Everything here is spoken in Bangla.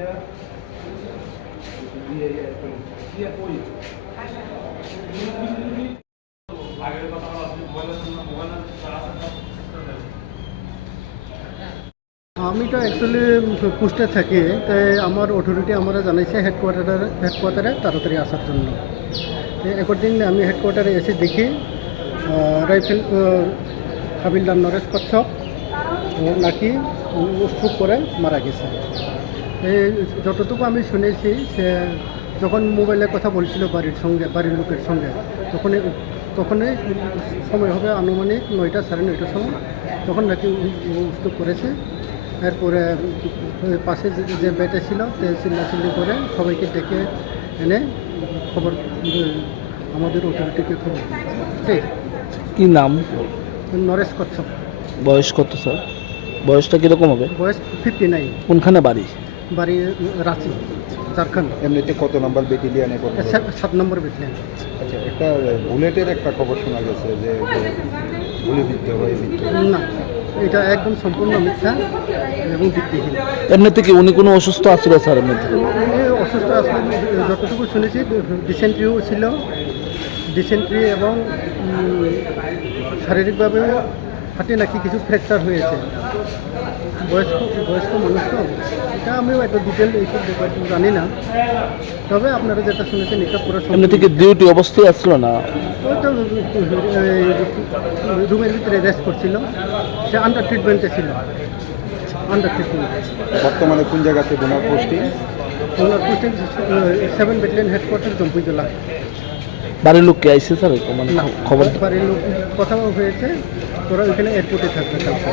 আমি তো অ্যাকচুয়ালি পোস্টে থাকি, তাই আমার অথরিটি আমরা জানাইছে হেডকোয়ার্টারে তাড়াতাড়ি আসার জন্য। অ্যাকর্ডিংলি আমি হেডকোয়ার্টারে এসে দেখি রাইফেল হাবিলদার নরেশ কচ্ছপ নাকি স্ট্রোক করে মারা গেছে। যতটুকু আমি শুনেছি, সে যখন মোবাইলে কথা বলছিল বাড়ির লোকের সঙ্গে, তখনই সময় হবে আনুমানিক 9টা সাড়ে 9টার সময়, তখন নাকি স্ট্রোক করেছে। এরপরে পাশে যে বেটে ছিল চিল্লাচিল্লি করে সবাইকে ডেকে এনে খবর আমাদের অথরিটিকে খবর ঠিক। কি নাম? নরেশ কচ্ছপ। বয়স কত স্যার? বয়সটা কীরকম হবে? বয়স 59। কোনখানে বাড়ি? বাড়ি রাঁচি, ঝাড়খণ্ড। এমনিতে কত নম্বর ব্যাটালিয়নে? 7 নম্বর ব্যাটালিয়ন। আচ্ছা, একটা বুলেটের একটা খবর শোনা গেছে যে গুলিবিদ্ধ হয়ে মৃত্যু। না, এটা একদম সম্পূর্ণ মিথ্যা এবং ভিত্তিহীন। এমনিতে কি উনি কোনো অসুস্থ আছিল স্যার? এমনিতে উনি অসুস্থ আসলে যতটুকু শুনেছি ডিসেন্ট্রিও ছিল, ডিসেন্ট্রি এবং শারীরিকভাবে হাঁটে নাকি কিছু ফ্র্যাকচার হয়েছে। বয়স্ক মানুষ তো, এটা আমিও এত ডিটেল এইসব ব্যাপার জানি না। তবে আপনারা যেটা শুনেছেন এটা পুরো এমনিতে কি ডিউটি অবস্থায় আসছিল না? ওই তো রুমের ভিতরে রেস্ট করছিল, সে আন্ডার ট্রিটমেন্টে ছিল। বর্তমানে কোন জায়গাতে ওনার পোস্টিং? ওনার পোস্টিং 7 ব্যাটালিয়ন হেডকোয়ার্টার জম্পুই জেলা। বাড়ির লোক কে আইসে স্যার? মানে না, খবর বাড়ির লোক কথাও হয়েছে, তোরা ওইখানে এয়ারপোর্টে থাকবে কালকে।